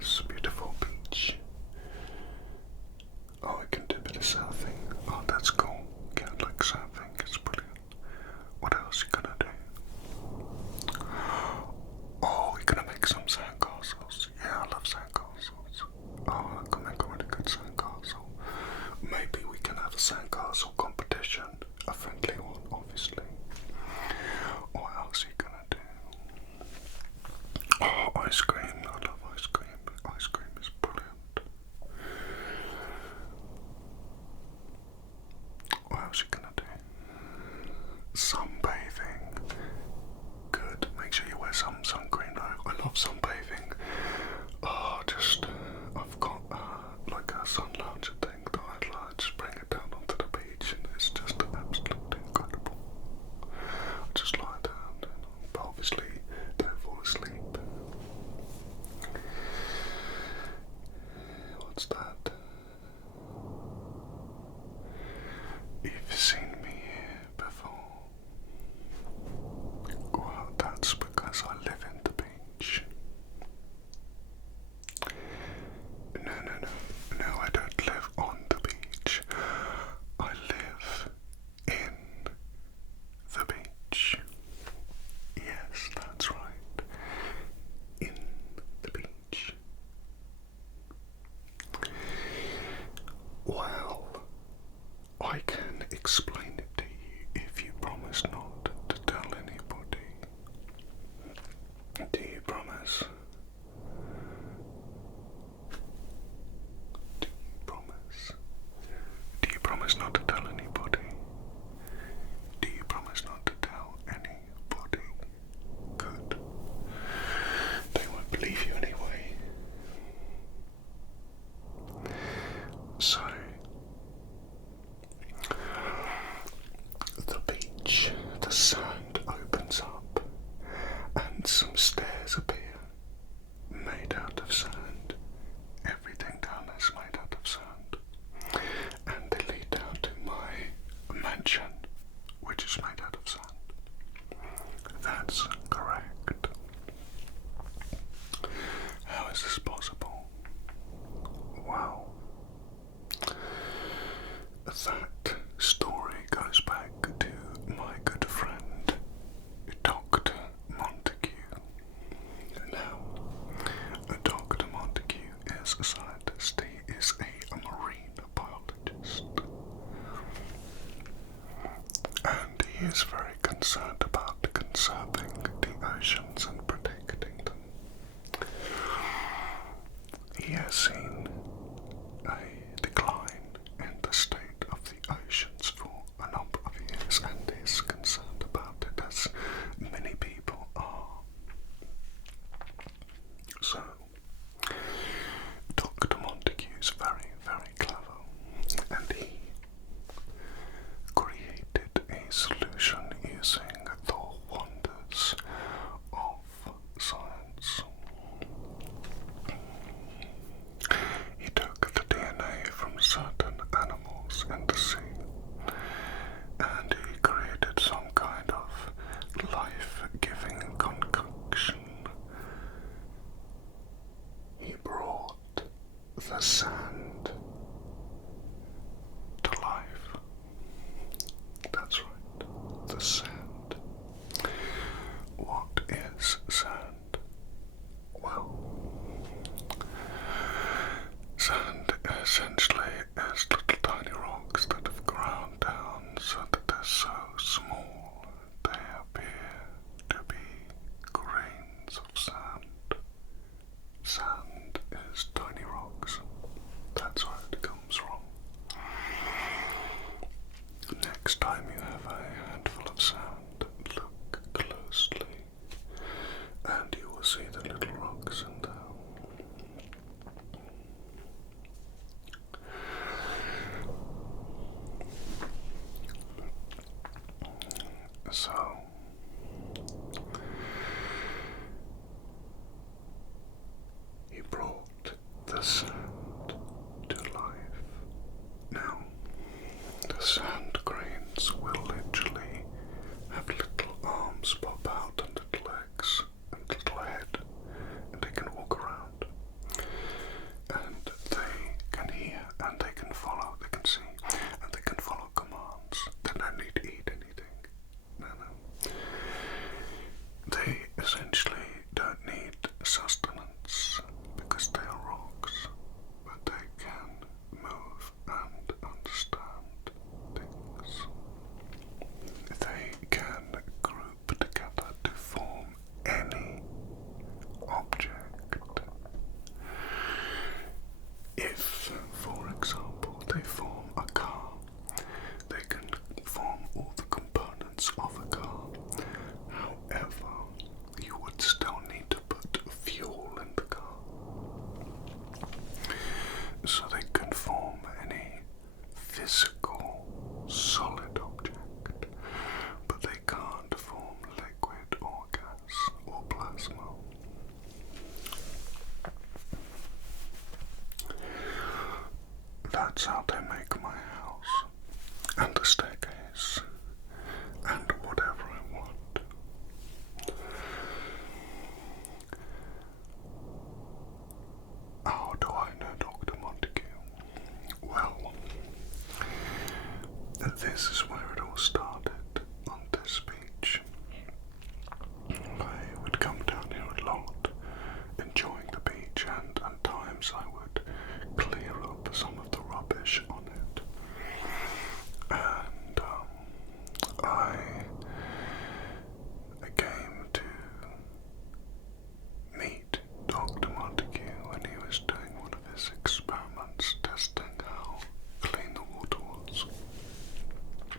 this beautiful beach. Oh, we can do a bit of surfing. Oh, that's cool. Yeah, I like surfing. It's brilliant. What else are you gonna do? Oh, we're gonna make some sandcastles. Yeah, I love sandcastles. Oh, I can make a really good sandcastle. Maybe we can have a sandcastle competition. A friendly one, obviously. What else are you gonna do? Oh, ice cream. I love ice cream. Ice cream is brilliant. What else are you gonna do? Sunbathing. Good. Make sure you wear some sunscreen though. I love sunbathing. Oh, I've got like a sun lounger thing that I'd like to bring it down onto the beach, and it's just absolutely incredible. I just lie down, but obviously don't fall asleep. What's that? You've seen me here before. Well, that's because I live in the beach. No, I don't live on the beach. I live in the beach. Yes, that's right. In the beach. Well, I can explain it to you if you promise not to tell anybody. Do you promise? Do you promise? Do you promise not to tell anybody? Do you promise not to tell anybody? Good. They won't believe you anyway. So, the beach, the sand opens up, and some stairs appear, made out of sand. Everything down there is made out of sand. And they lead down to my mansion, which is made out of sand. That's correct. How is this possible? Well, that story goes back to my good friend, Dr. Montague. Now, Dr. Montague is a scientist. He is a marine biologist. And he is very concerned about conserving the oceans and protecting them. He has seen a decline in the state of the oceans for a number of years and is concerned about it, as many people are. So, Dr. Montague is very, very clever, and he created a solution using the wonders of science. He took the DNA from certain animals in the sea, and he created some kind of life-giving concoction. He brought the sand to life. That's right, the sand. What is sand? Well, sand essentially is little tiny rocks that have ground down so that they're so small they appear to be grains of sand. Sand is tiny rocks. if, for example, they form a car, they can form all the components of a car. However, you would still need to put fuel in the car. So they can form any physical solid object, but they can't form liquid or gas or plasma. That's how they make my house, and the staircase, and whatever I want. How do I know Dr. Montague? Well, this is where it all started, on this beach. I would come down here a lot, enjoying the beach, and at times I would clear up some of the rubbish on it. And I came to meet Dr. Montague when he was doing one of his experiments, testing how clean the water was.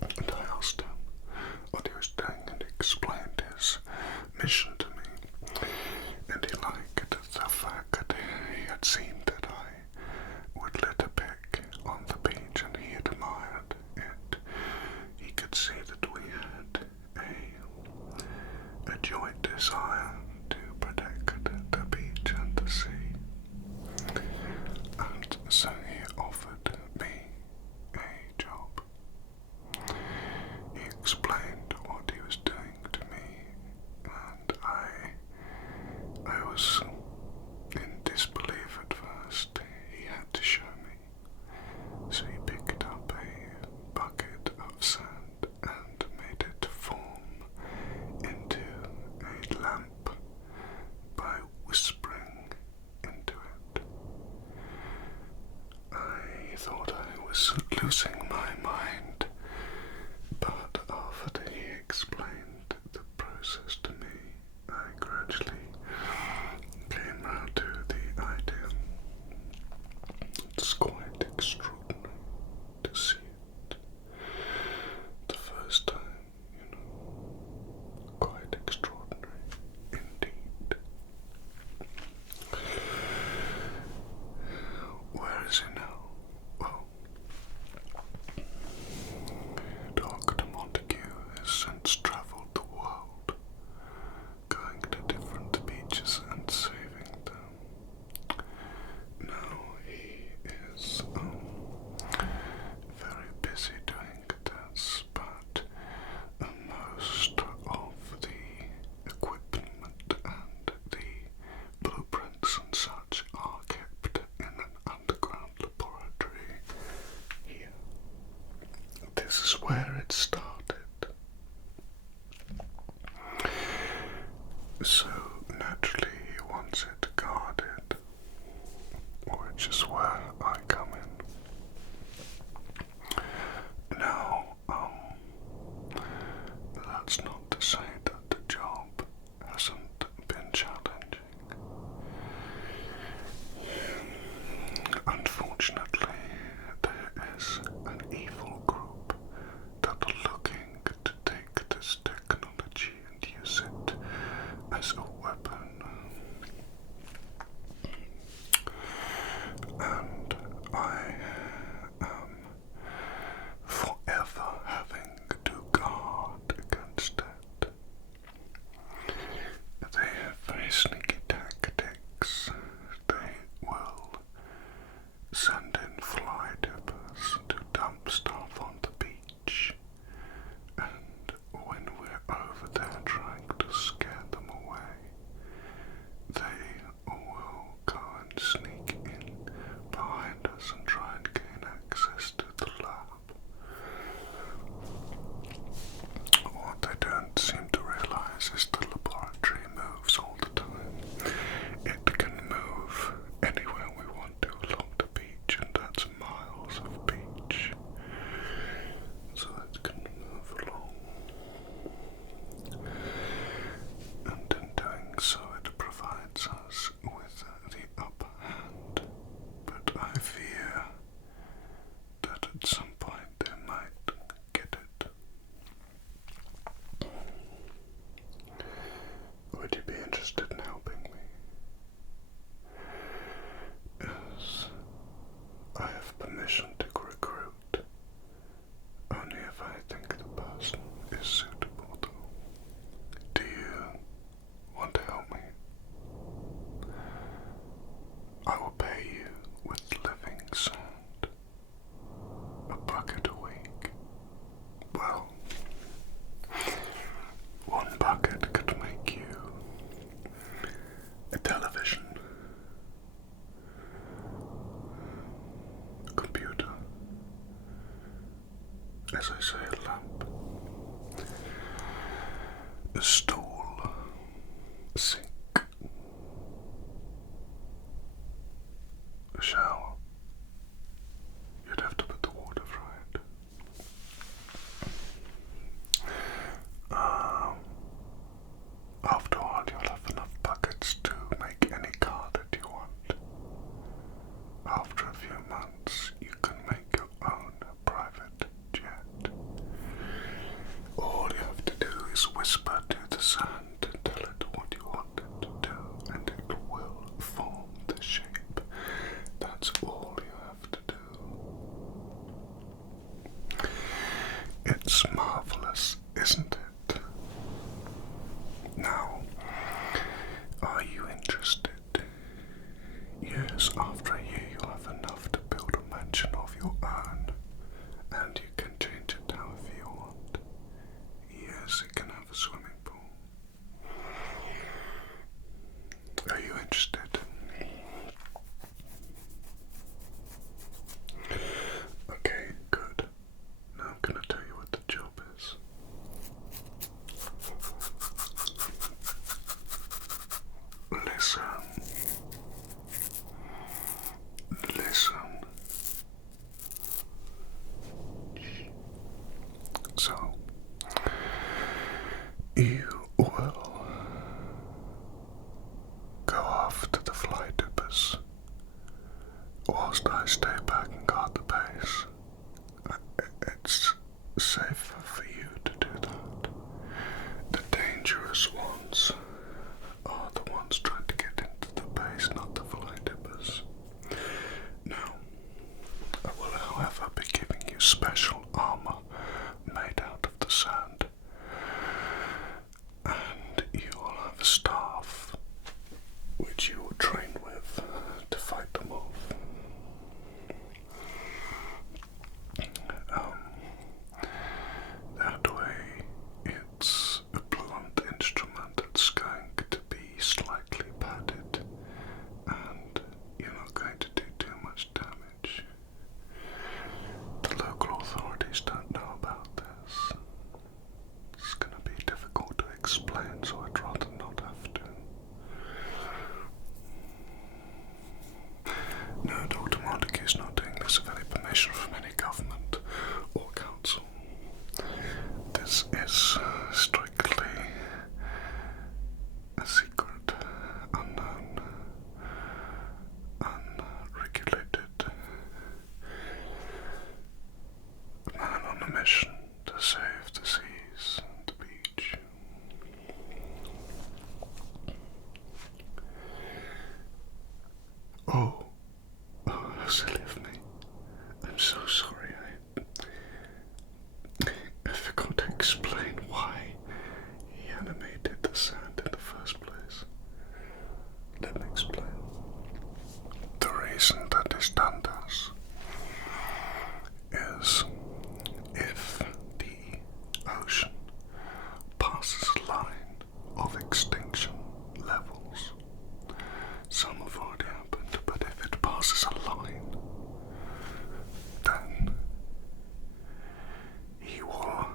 And I asked him what he was doing, and he explained his mission to me. And he liked the fact that he had seen that I would litter pick on the beach, and he admired it. He could see that we had a joint desire to protect the beach and the sea. And so he offered me a job. He explained what he was doing to me, and I was in disbelief at first. He had to show me. So he picked up a bucket of sand and made it form into a lamp by whispering into it. I thought I was losing my mind, but after he explained the process to me, I gradually came round to the idea. It's quite extraordinary to see it the first time, quite extraordinary indeed. Where is he now? Well, Dr. Montague has since travelled the world, going to different beaches and saving them. Now he is very busy doing this, but most of the equipment and the blueprints and such are kept in an underground laboratory here. This is where it started. So naturally he wants it guarded, which is where I come in. Now, that's not to say that the job hasn't been challenging. Unfortunately, there is an evil group that are looking to take this technology and use it as a weapon. And I am forever having to guard against it. They have very sneaky tactics. They will send in fly tippers to dump stuff on the beach, and when we're over there trying to scare them away, they will go and sneak in behind us and try and gain access to the lab. What they don't seem to realize is the laboratory moves all the time. It can move anywhere we want to along the beach, and as I say, a lamp, a stool, a sink, a shower. You'd have to put the water through it. After all, you'll have enough buckets to make any car that you want. After a few months, you can make your own private jet. All you have to do is whisper to the sand and tell it what you want it to do, and it will form the shape. That's all you have to do. It's marvelous, isn't it? Now, are you interested? Yes, after a year you'll have enough to build a mansion of your own, and you can change it however you want. Yes, it can have a swimming pool. Are you interested? Okay, good. Now I'm going to tell you what the job is. Listen. So, you will go off to the fly tippers whilst I stay back and guard the base. It's safer for you to do that. The dangerous ones are the ones trying to get into the base, not the fly tippers. Now, I will, however, be giving you special armor made out of the sand, and you will have a staff which you will train with to fight them off. That way, it's a blunt instrument that's going to be slightly padded, and you're not going to do too much damage. The local authorities don't know about this. It's going to be difficult to explain, so I'd rather not have to. No, Dr. Montague's not doing this with any permission from any government or council. This is strictly a secret, unknown, unregulated man on a mission to save the seas and the beach. Oh, how silly of me. I'm so sorry. I forgot to explain why he animated the sand in the first place. Let me explain. The reason that is done this is if the ocean passes a line of extinction levels. Some have already happened, but if it passes a line, then he will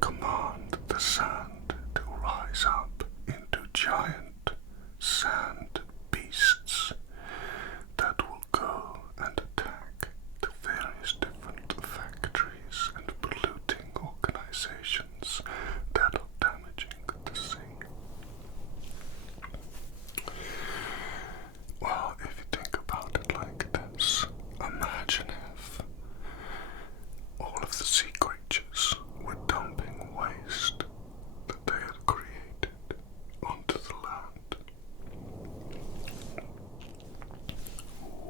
command the sand to rise up into giant sand beasts that will go and attack the various different factories and polluting organizations that are damaging the sea. Well, if you think about it like this, imagine if all of the sea creatures were dumping waste that they had created onto the land.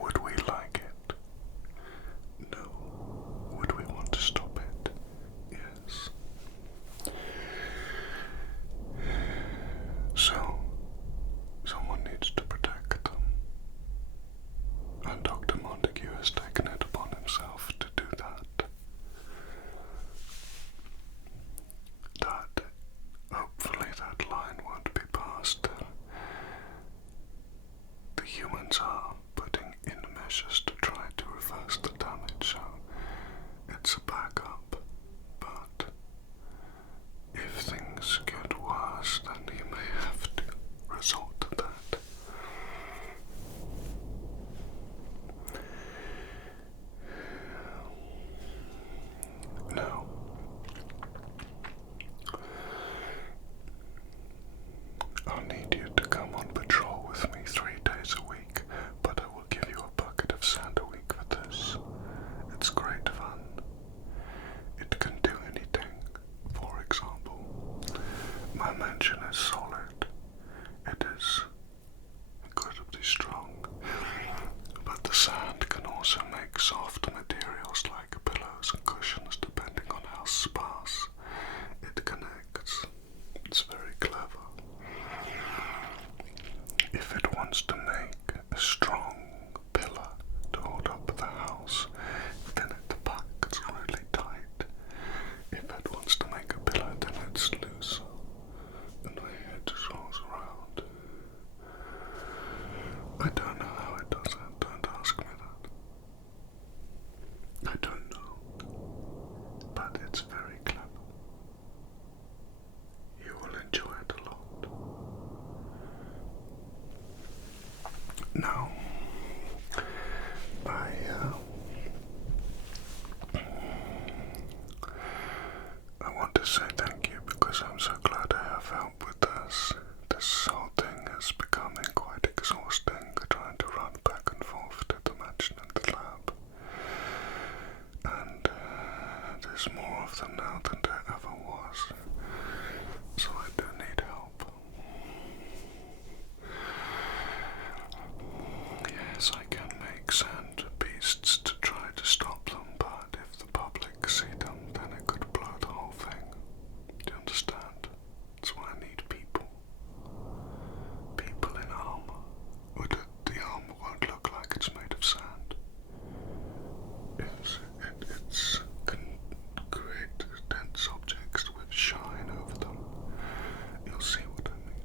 Would we like it? No. Would we want to stop it? Yes. So, someone needs to protect them. And Dr. Montague has taken it upon himself to do that. Hopefully that line won't be passed. The humans are putting in measures to try to reverse the damage, so it's a backup. also make soft materials like pillows and cushions depending on how sparse it connects. It's very clever. If it wants to make a strong pillar to hold up the house, then it packs really tight. If it wants to make a pillow, then it's loose, and the hair just rolls around. I don't know how it does it. Don't ask me that. I don't know, but it's very clever. You will enjoy it a lot. Now, I want to say thank you because I'm so glad I have help with this. This whole thing is becoming quite exhausting, trying to run back and forth to the mansion and the lab. And there's more of them now than there ever was, so I do need help. Yes, I can make sand beasts to try to stop them, but if the public see them, then it could blow the whole thing. Do you understand? That's why I need people. People in armor. The armor won't look like it's made of sand. It can create dense objects with shine over them. You'll see what I mean.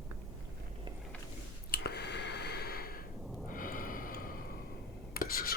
This is